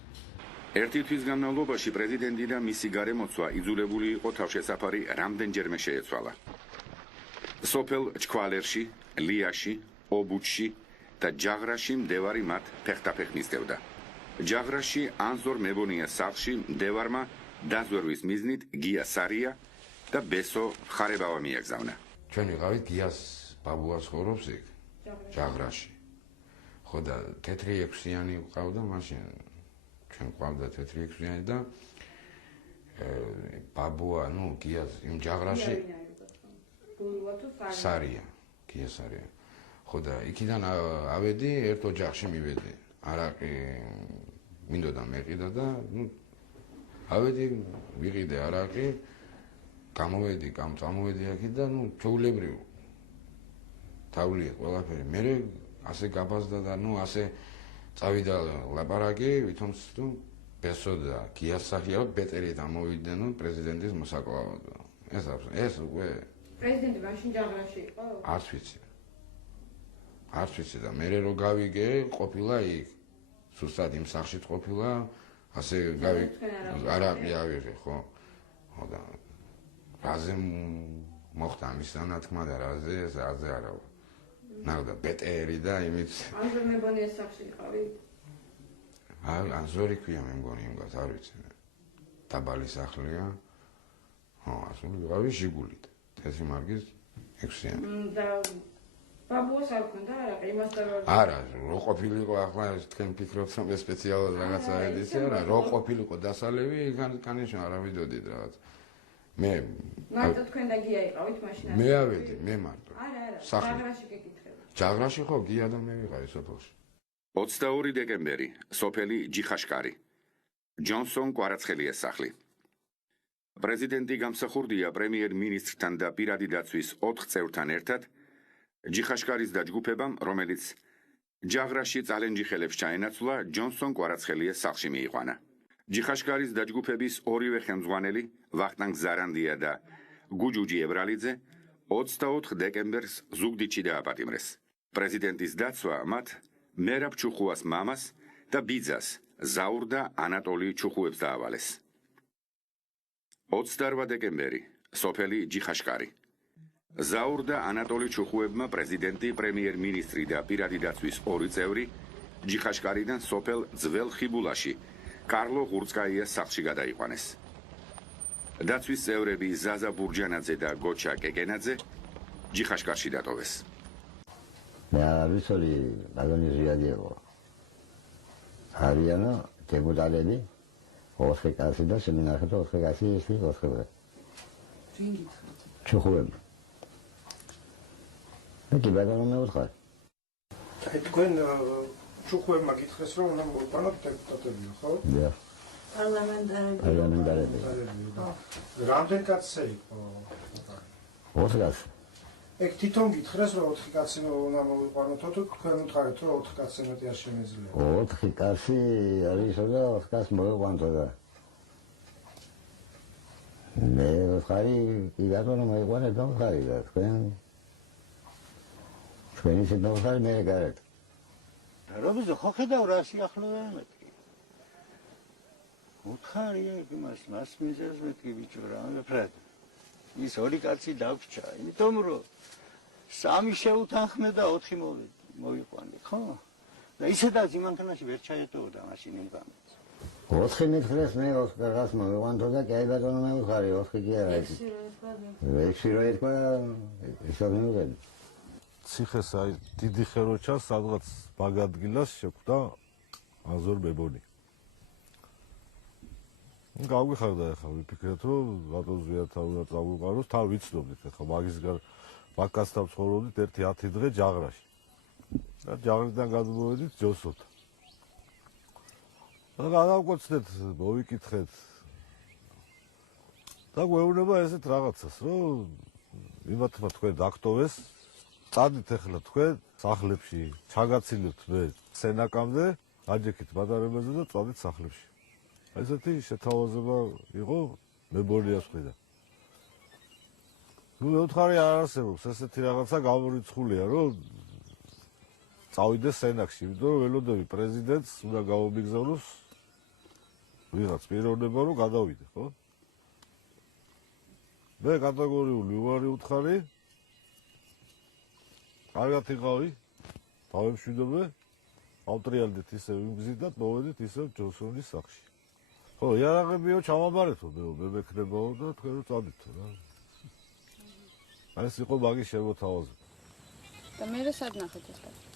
ერთი თვის განმავლობაში პრეზიდენტი და მისი გარემოცვა იძულებული იყო თავშესაფარი რამდენჯერმე შეეცვალა. სოფელ ჩქვალერში, ლიაში, ობუჩში და ჯაღრაში მდევარი მათ ფეხთაფეხ მისდევდა. ჯაღრაში ანზორ მებონიას სახლში მდევარმა დაზვერვის მიზნით გია სარია და ბესო ხარებავა მიაგზავნა. ჩვენ ვიყავით გიას ბაბუას ხორობს იქ ჯაღრაში. ხო და თეთრი 6-იანი ყავდა მაშინ ჩვენ ყავდა თეთრი 6-იანი და ბაბუა, გიას იმ ჯაღრაში სარია, გია სარია. ხო და იქიდან ავედი, ერთ ოჯახში მივედი. არაყი მინდოდა მეყიდა და ავედი, ვიყიდე არაყი, წამოვედი აქეთ და ჩვეულებრივ თავლია ყველაფერი. მე ასე გაბაზდა და ასე წავიდა ლაპარაკი, ვითომ ბესო და გიას სახიაო ბეტერი დამოვიდნენ პრეზიდენტის მოსაკლავად. ეს უკვე პრეზიდენტი მაშინ ჯაღრაში იყო? არც ვიცი და მე რო გავიგე, ყოფილა იქ. სუსტად იმ სახლში ყოფილა, ასე არაყი ავიღე, ხო? ხო და რაზე მოხდა მის თანათქმა და რაზე არა. ნახდა ბეტერი და იმით. ანზორ მებონიას სახლში იყავით? ანზორი ქვია მე მგონი იმას, არ ვიცი. დაბალი სახლია. ხო, ასული ვიყავი ჟიგულით. თეთრი მარგის 6-იანი. და ბაბუას არ ქონდა არა, იმასთან არა, რო ყოფილიყო ახლა თქვენ ფიქრობთ რომ ეს სპეციალურად რაღაცა ედის, არა, რო ყოფილიყო დასალევი, კანიშნა არ ავიდოდით რაღაც. მე მარტო თქვენ და გია იყავით მაშინ? მე ავედი, მე მარტო. არა, ჯაღრაში გეკითხები. ჯაღრაში ხო გია და მე ვიყავი სოფელში. 22 დეკემბერი, სოფელი ჯიხაშკარი. ჯონსონ კვარაცხელიას სახლი. პრეზიდენტი გამსახურდია პრემიერ-მინისტრთან და პირადი დაცვის 4 წევრთან ერთად ჯიხაშკარის დაჯგუფებამ, რომელიც ჯაღრაში წალენჯიხელებს ჩაენაცვლა, ჯონსონ კვარაცხელიას სახლში მიიყვანა. ჯიხაშკარის დაჯგუფების ორივე ხელმძღვანელი, ვახტანგ ზარანდია და გუჯუჯი ებრალიძე 24 დეკემბერს ზუგდიდში დააპატიმრეს. პრეზიდენტის დაცვა მათ მერაბ ჩუხუას მამას და ბიძას, ზაურ და ანატოლი ჩუხუებს დაავალეს. 28 დეკემბერი, სოფელი ჯიხაშკარი. ზაურ და ანატოლი ჩუხუებმა პრეზიდენტი, პრემიერ-მინისტრი და პირადი დაცვის 2 წევრი ჯიხაშკარიდან სოფელ ძველ ხიბულაში კარლო ღურცკაიას სახლში გადაიყვანეს. დაცვის წევრები ზაზა ბურჯანაძე და გოჩა კეკენაძე ჯიხაშკარში დატოვეს. მე არ ვიცოდი ბაგონი ზიადიეო. არიანო დეპუტატები 4 კაცი და შემინახეთ 4 კაცი ისე 4. ჩუხუები. მე ბაგონი მე ვთხარ. თქვენ ჩუხუებმა გითხრეს რომ უნდა მოიყვანოთ დეპუტატები, ხო? დიახ. პარლამენტარები. რამდენ კაცი იყო? 4 კაცი. ეგ თვითონ გითხრეს რომ 4 კაცი უნდა მოიყვანოთ, თუ თქვენ უთხარით რომ 4 კაცი მეტი არ შემეძლია. 4 კაცი არის და 4 კაცი მოიყვანოთ და მე ვხარი, იგავრო მოიყვანეთ და ვხარი და თქვენ ისე დავხარი მე გარეთ. როდის ხო ხედავ რა სიახლოვე მეთქი. უთხარია იმას მას მიზეს მეთქი ბიჭო რა მეფრად. ის 2 კაცი დაგჭა, იმიტომ რომ 3 შეუთანხმე და 4 მოიყვანე, ხო? და ისედაც იმანქანაში ვერ ჩაეტოვდა მაშინ იმ გამოს. 4 მითხრეს მე რაღაც მოვანთო და კი ბატონო მე ვხარი 4 კი არა ეს. ექვსი რო ეთქვა ისე მივედი. ციხეს აი დიდი ხეროჩას სადღაც მაგ ადგილას შეკვდა აზორ ბებონი. გავიხარდა ახლა ვიფიქრეთ რომ რატო ზვიათავი წავუყაროს თან ვიცნობდით ახლა მაგასთან ცხოვრობდით ერთი 10 დღე ჯაღრაში. და ჯაღრიდან გადმოვედით ჯოსოთ. და გადავკვეცდეთ, მოვიკითხეთ. და გვეუბნება ესეთ რაღაცას, რომ იმათმა თქვენ დაგტოვეს, წადით ახლა თქვენ სახლებში, ჩაგაცილებთ მე სენაკამდე, აჯექით მატარებელზე და წადით სახლებში. ესეთი შეთავაზება იყო მებორიას მხრიდან. ნუ მეუთხარი არ არსებობს, ესეთი რაღაცა გამორიცხულია, რომ წავიდეს სენაკში, იმიტომ რომ ველოდები პრეზიდენტს უნდა გაუმიგზავნოს ვიღაც პიროვნება რომ გადავიდე, ხო? მე კატეგორიული უარი უთხარი. კარგად იყავი, დავემშვიდობე, ავტრიალდით ისე ვიმგზიდათ, მოვედით ისე ჯონსონის სახლში. ხო, იარაღებიო ჩამაბარეთო, მე მექნებაო და თქვენ რო წადითო რა. ეს იყო მაგის შემოთავაზება. და მე სად ნახეთ ეს კაცი?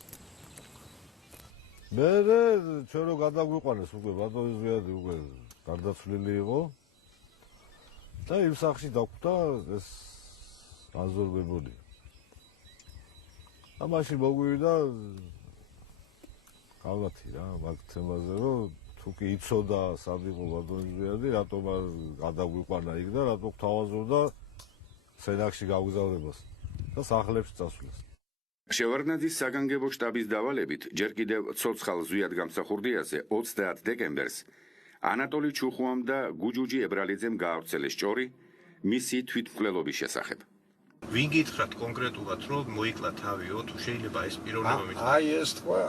მე ჩვენ რო გადაგვიყვანეს უკვე ბატონის ზვიადი უკვე გარდაცვლილი იყო და იმ სახლში დაგვხვდა ეს აზორ ბებონი. და მაშინ მოგვივიდა გავათი რა მაგ თემაზე რომ თუ კი იცოდა სად იყო ბატონის ზვიადი, რატომ არ გადაგვიყვანა იქ და რატომ გვთავაზობდა სენაკში გავგზავნებას და სახლებში წასვლას. შევარდნაძის საგანგებო შტაბის დავალებით ჯერ კიდევ ცოცხალ ზვიადგამსახურდიაზე 30 დეკემბერს ანატოლი ჩუხუამ და გუჯუჯი ებრალიძემ გაავრცელეს ჭორი მისი თვითმკვლელობის შესახებ. ვინ გითხრათ კონკრეტულად რომ მოიკლა თავიო თუ შეიძლება ეს პიროვნება მითხრა? აი ეს თქვა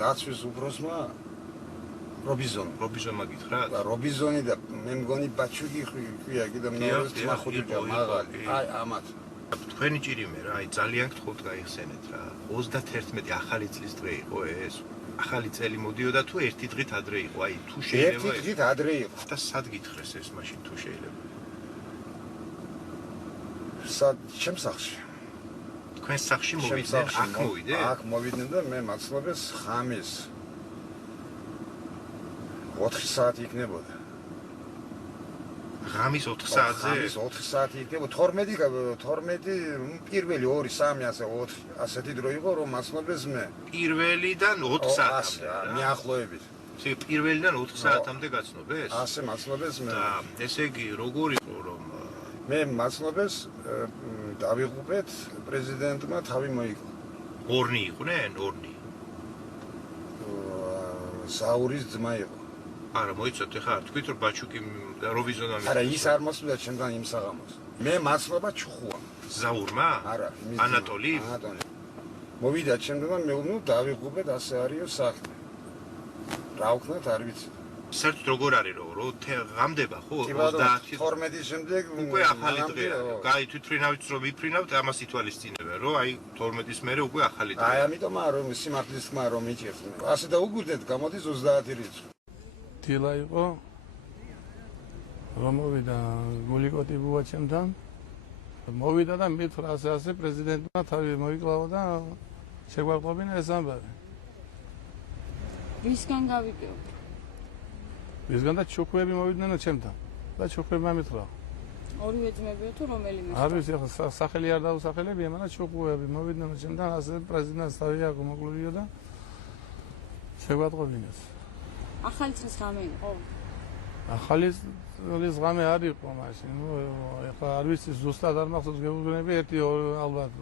დაცვის უფროსმა რობიზონმა გითხრათ? და რობიზონი და მე მგონი ბაჩუგი ხვია კიდე მეორე თმა ხუთი მაღალი. აი ამათ თქვენი ჭირიმე რა, აი ძალიან გთხოვთ გაიხსენეთ რა. 31 ახალი წლის დღე იყო ეს. ახალი წელი მოდიოდა თუ ერთი დღით ადრე იყო, აი თუ შეიძლება ერთი დღით ადრე იყო. და სად გითხრეს ეს მაშინ თუ შეიძლება? სად ჩემ სახლში. თქვენ სახლში მოვიდნენ, აქ მოვიდნენ? აქ მოვიდნენ და მე მაცნობეს ხამის 4 საათი იქნებოდა. ღამის 4 საათზე? ღამის 4 საათი იქნება 12 პირველი 2 3 ასე 4 ასეთი დრო იყო რომ მაცნობეს მე. პირველიდან 4 საათამდე. მიახლოებით. პირველიდან 4 საათამდე გაცნობეს? ასე მაცნობეს მე. და ესე იგი როგორ იყო რომ მე მაცნობეს დავიღუპეთ პრეზიდენტმა თავი მოიგო. ორნი იყვნენ, ორნი. საურის ძმა იყო. არა, მოიცოთ ახლა თქვით რომ ბაჩუკი რობიზონმა არა, ის არ მოსვლიდა ჩემთან იმ საღამოს. მე მაცნობა ჩუხუა. ზაურმა? არა, ანატოლი? ანატოლი. მოვიდა ჩემთან და მე დავიღუპეთ ასე არისო საქმე. რა ვქნათ არ ვიცი. საერთოდ როგორ არის რომ ღამდება ხო 30 შემდეგ უკვე ახალი დღეა. გაი თვითფრინავით რომ ვიფრინავთ ამას ითვალისწინებენ რომ აი 12-ის მერე უკვე ახალი დღეა. აი ამიტომ რომ სიმართლის თქმა რომ მიჭირს. ასე და უგვირდეთ გამოდის 30 რიცხვი. დილა იყო რომ მოვიდა გულიკოტი ბუა ჩემთან მოვიდა და მითხრა ასე პრეზიდენტმა თავი მოიკლავა და შეგვაყობინა ეს ამბავი. ვისგან გავიგეო? ვისგან და ჩუქუები მოვიდნენ ჩემთან და ჩუქუებმა მითხრა. ორივე ძმებიო თუ რომელიმე? არ ვიცი ახლა სახელი არ დაუსახელებია, მაგრამ ჩუქუები მოვიდნენ ჩემთან ასე პრეზიდენტს თავი აქ მოკლუიო და შეგვაყობინეს. ახალი წლის ღამე იყო? ახალი წლის ღამე არ იყო მაშინ. ეხლა არ ვიცი ზუსტად არ მახსოვს გეუბნები ერთი ალბათ.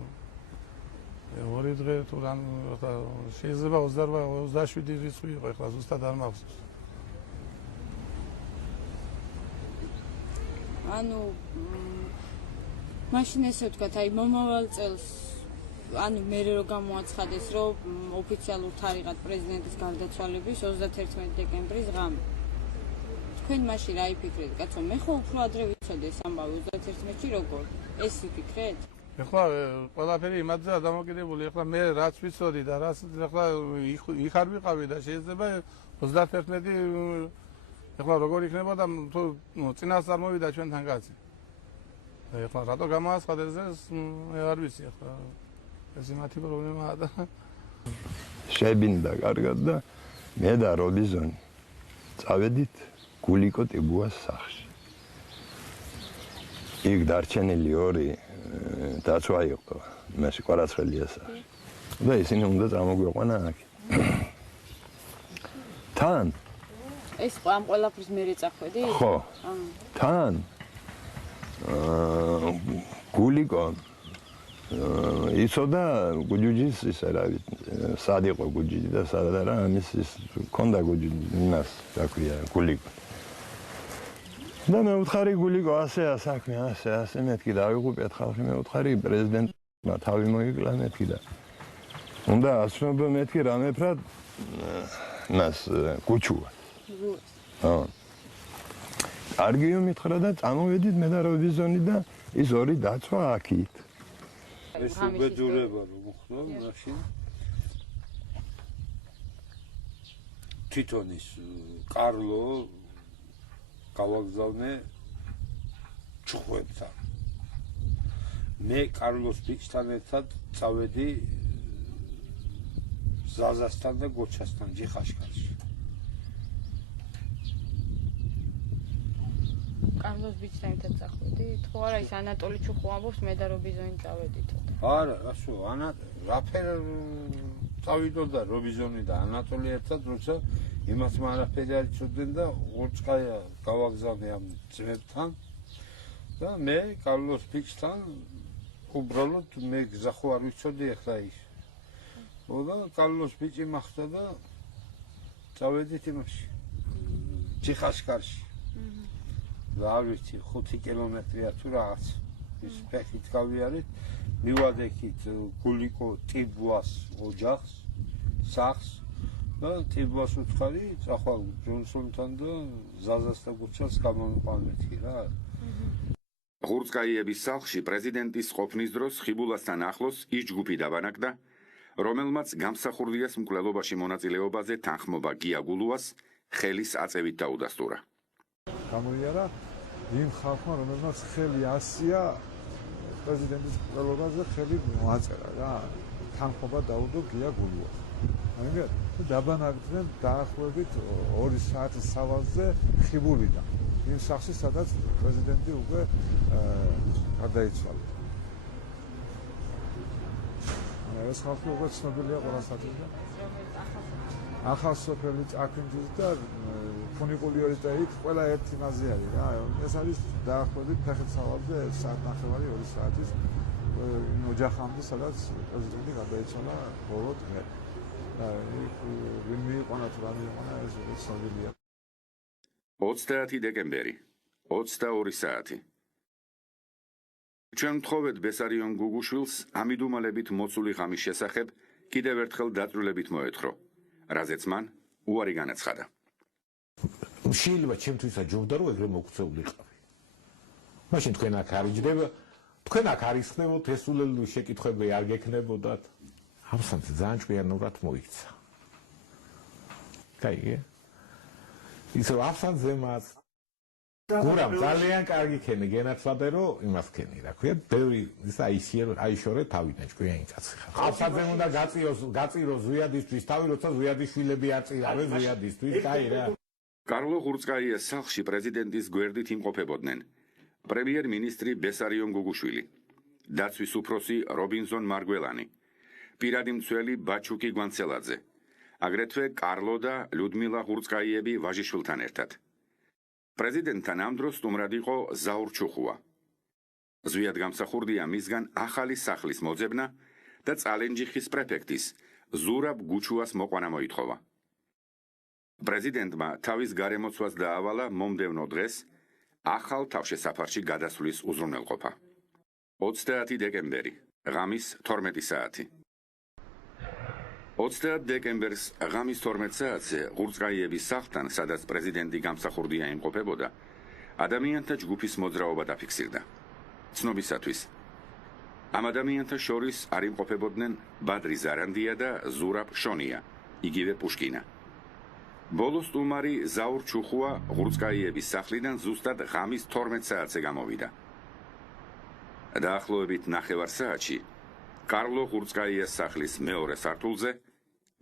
ორი დღე თუ რამ შეიძლება 28-27 რიცხვი იყო, ეხლა ზუსტად არ მახსოვს. ანუ მაშინ ესე ვთქვათ, აი მომავალ წელს ანუ მე რო გამოაცხადეს რომ ოფიციალურ თარიღად პრეზიდენტის გარდაცვალების 31 დეკემბრის ღამე. თქვენ მაშინ რა იფიქრეთ, კაცო? მე ხო უფრო ადრე ვიცოდი ეს ამბავი 31-ში როგორ? ეს იფიქრეთ? ეხლა ყველაფერი იმათზეა დამოკიდებული. ეხლა მე რაც ვიცოდი და რაც ეხლა იქ არ ვიყავი და შეიძლება 31 ეხლა როგორ იქნება და თუ წინასწარ მოვიდა ჩვენთან კაცი. ეხლა რატო გამოაცხადეს ეს მე არ ვიცი ეხლა ეს იმათი პრობლემაა და შებინდა კარგად და მე და რობიზონი წავედით გულიკო ტიბუას სახლში. იქ დარჩენილი ორი დაცვა იყო, მაშინ კვარაცხელიას სახლში. და ისინი უნდა წამოგვიყვანა აქ. თან ეს ამ ყველაფრის მე რეწახვედი? ხო. თან გულიკო იცოდა გუჯუჯის ისე რა ვიცი, სად იყო გუჯუჯი და სად არა, ამის ის ქონდა გუჯუჯი, იმას, რა ქვია, გულიკო. და მე უთხარი გულიკო ასეა საქმე, ასე მეთქი დავიღუპეთ ხალხი, მე უთხარი პრეზიდენტმა თავი მოიკლა მეთქი და უნდა ასწრებო მეთქი რამეფრად მას გუჩუა. ხო. კარგიო მითხრა და წამოვედით მე და რობიზონი და ის ორი დაცვა აქით. ეს უბედურება რომ მოხდა მაშინ თვითონ ის კარლო გავაგზავნე ჩხუებთან მე კარლოს ბიჭთან ერთად წავედი ზაზასთან და გოჩასთან ჯიხაშკარში კარლოს ბიჭთან ერთად წახვედით? ხო არა ის ანატოლი ჩუხუ ამბობს მე და რობიზონი წავედით. არა, რასო, რაფერ წავიდოდა რობიზონი და ანატოლი ერთად, როცა იმათმა არაფერი არ იცოდნენ და ორწყაია გავაგზავნე ამ ძმებთან და მე კარლოს ბიჭთან უბრალოდ მე გზა ხო არ ვიცოდი ახლა ის. და კარლოს ბიჭი მახდა და წავედით იმაში ჯიხაშკარში. და არ ვიცი 5 კილომეტრია თუ რაღაც ის ფეხით გავიარეთ მივადექით გულიკო ტიბუას ოჯახს სახლს და ტიბუას უთხარი წახვალ ჯონსონთან და ზაზას და გუჩას გამომყვანმეთქი რა ღურწკაიების სახლში პრეზიდენტის ყოფნის დროს ხიბულასთან ახლოს ის ჯგუფი დაბანაკდა რომელმაც გამსახურდიას მკვლელობაში მონაწილეობაზე თანხმობა გია გულუას ხელის აწევით დაუდასტურა გამოიარა იმ ხალხმა რომელმაც ხელი ასია პრეზიდენტის მკვლელობაზე ხელი მოაწერა რა თანხმობა დაუდო გია გულუას ამიტომ დაბანაკდნენ დაახლოებით 2 საათის სავალზე ხიბულიდან იმ სახლში სადაც პრეზიდენტი უკვე გარდაიცვალა ეს ხალხი უკვე ცნობილია ყველასათვის და ახალსოფელი წარქმის და ფუნიკულიორის და იქ ყველა ერთი მასზე არის რა ეს არის დაახლოებით ფეხით სავალზე 1 საათი ნახევარი 2 საათის ოჯახამდე სადაც პრეზიდენტი გარდაიცვალა ბოლო დღე და იქ ვინ მიიყვანა თუ რა მიიყვანა ეს ცნობილია 30 დეკემბერი 22 საათი ჩვენ მთხოვეთ ბესარიონ გუგუშვილს ამიდუმალებით მოცული ღამის შესახებ კიდევ ერთხელ დაწვრილებით მოეთხოვა რაზეც მან უარი განაცხადა. შეიძლება ჩემთვის აჯობდა რომ ეგრე მოქცეულიყავი. მაშინ თქვენ აქ არიჯდება, თქვენ აქ არიხსნებოთ ესულელი შეკითხვები არ გექნებოდათ. ამასთან ძალიან ჭკვიანურად მოიქცა. კაიგე? ისე აფსანზე მას გურამ ძალიან კარგი ქენი გენაცვალე რომ იმას ქენი რა ქვია ბევრი ის აიშორე თავიდან ჭკვიანი კაცი ხარ აფსანზე უნდა გაწირო ზვიადისთვის თავი როცა ზვიადიშვილები აწირავენ ზვიადისთვის კაი რა კარლო ღურწკაიას სახლში პრეზიდენტის გვერდით იმყოფებოდნენ პრემიერ-მინისტრი ბესარიონ გუგუშვილი დაცვის უფროსი რობინზონ მარგველანი პირადი მცველი ბაჩუკი გვანცელაძე აგრეთვე კარლო და ლუდმილა ღურწკაიები ვაჟიშვილთან ერთად პრეზიდენტთან ამ დროს სტუმრად იყო ზაურ ჩუხუა. ზვიად გამსახურდია მისგან ახალი სახლის მოძებნა და წალენჯიხის პრეფექტის ზურაბ გუჩუას მოყვანა მოითხოვა. პრეზიდენტმა თავის გარემოცვას დაავალა მომდევნო დღეს ახალ თავშესაფარში გადასვლის უზრუნველყოფა. 30 დეკემბერი, ღამის 12 საათი. 30 დეკემბერს ღამის 12 საათზე ღურწკაიების სახლთან, სადაც პრეზიდენტი გამსახურდია იმყოფებოდა, ადამიანთა ჯგუფის მოძრაობა დაფიქსირდა. ცნობისათვის, ამ ადამიანთა შორის არ იმყოფებოდნენ ბადრი ზარანდია და ზურაბ შონია, იგივე პუშკინა. ბოლოს სტუმარი ზაურ ჩუხუა ღურცკაიების სახლიდან ზუსტად ღამის 12 საათზე გამოვიდა. დაახლოებით 9 საათში კარლო ღურცკაიას სახლის მეორე სართულზე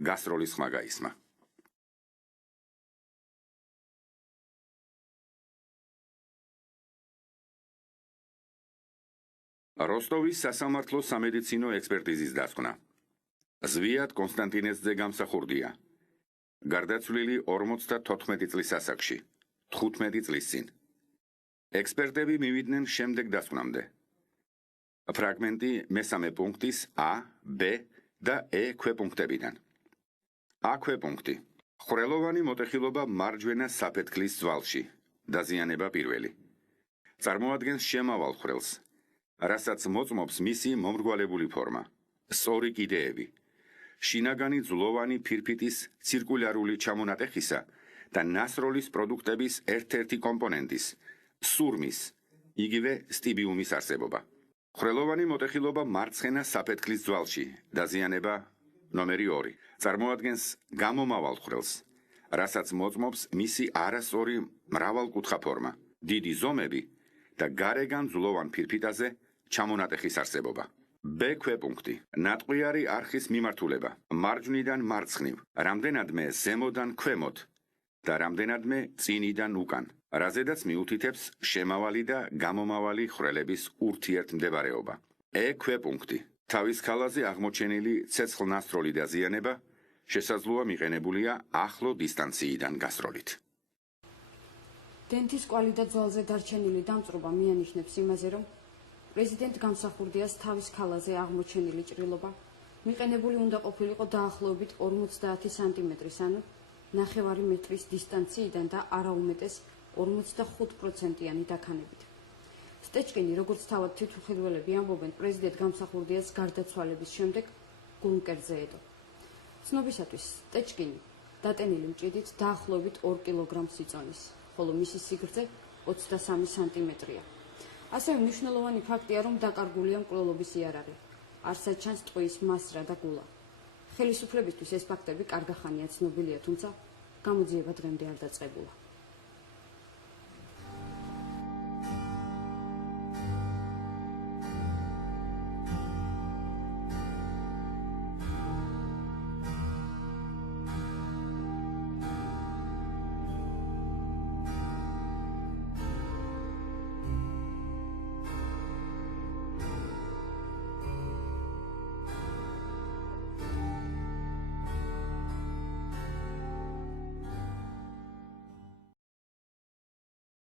გასტროლის ხმა გაისმა. როსტოვის სასამართლო სამედიცინო ექსპერტიზის დასკვნა. ზვიად კონსტანტინეცზე გამსახურდია. გარდაცვლილი 54 წლის ასაკში, 15 წლის წინ. ექსპერტები მივიდნენ შემდეგ დასკვნამდე. ფრაგმენტი მესამე პუნქტის A, B და E ქვეპუნქტებიდან. A ქვეპუნქტი. ხვრელოვანი მოტეხილობა მარჯვენა საფეთქლის ძვალში, დაზიანება პირველი. წარმოადგენს შემავალ ხვრელს, რასაც მოწმობს მისი მომრგვალებული ფორმა, სწორი კიდეები. შინაგანი ძვლოვანი ფირფიტის ცირკულარული ჩამონატეხისა და ნასროლის პროდუქტების ერთ-ერთი კომპონენტის, სურმის, იგივე სტიბიუმის არსებობა. ხვრელოვანი მოტეხილობა მარცხენა საფეთქლის ძვალში, დაზიანება ნომერი 2. წარმოადგენს გამომავალ ხვრელს, რასაც მოწმობს მისი არასწორი მრავალკუთხა ფორმა, დიდი ზომები და გარეგან ძვლოვან ფირფიტაზე ჩამონატეხის არსებობა. B ქვეპუნქტი. ნატყვიარი არხის მიმართულება, მარჯვნიდან მარცხნივ, რამდენადმე ზემოდან ქვემოთ და რამდენადმე წინიდან უკან, რაზედაც მიუთითებს შემავალი და გამომავალი ხვრელების ურთიერთმდებარეობა. E ქვეპუნქტი. თავის ქალაზე აღმოჩენილი ცეცხლნასროლი დაზიანება შესაძლოა მიყენებულია ახლო დისტანციიდან გასროლით. დენთის კვალი და ძვალზე დარჩენილი დამწვრობა მიანიშნებს იმაზე, რომ პრეზიდენტ გამსახურდიას თავის ქალაზე აღმოჩენილი ჭრილობა მიყენებული უნდა ყოფილიყო დაახლოებით 50 სანტიმეტრის, ანუ 9 მეტრის დისტანციიდან და არაუმეტეს 45%-იანი დაქანებით. სტეჩკინი, როგორც თავად თვითმხილველები ამბობენ, პრეზიდენტ გამსახურდიას გარდაცვალების შემდეგ ბუნკერზე ედო. ცნობისათვის, სტეჩკინი დატენილი მჭიდით დაახლოებით 2 კილოგრამს იწონის, ხოლო მისი სიგრძე 23 სანტიმეტრია. ასევე მნიშვნელოვანი ფაქტია, რომ დაკარგულია მკვლელობის იარაღი. არსად ჩანს ტყუის მასრა და გულა. ხელისუფლებისთვის ეს ფაქტები კარგახანია ცნობილია, თუმცა გამოძიება დღემდე არ დაწყებულა.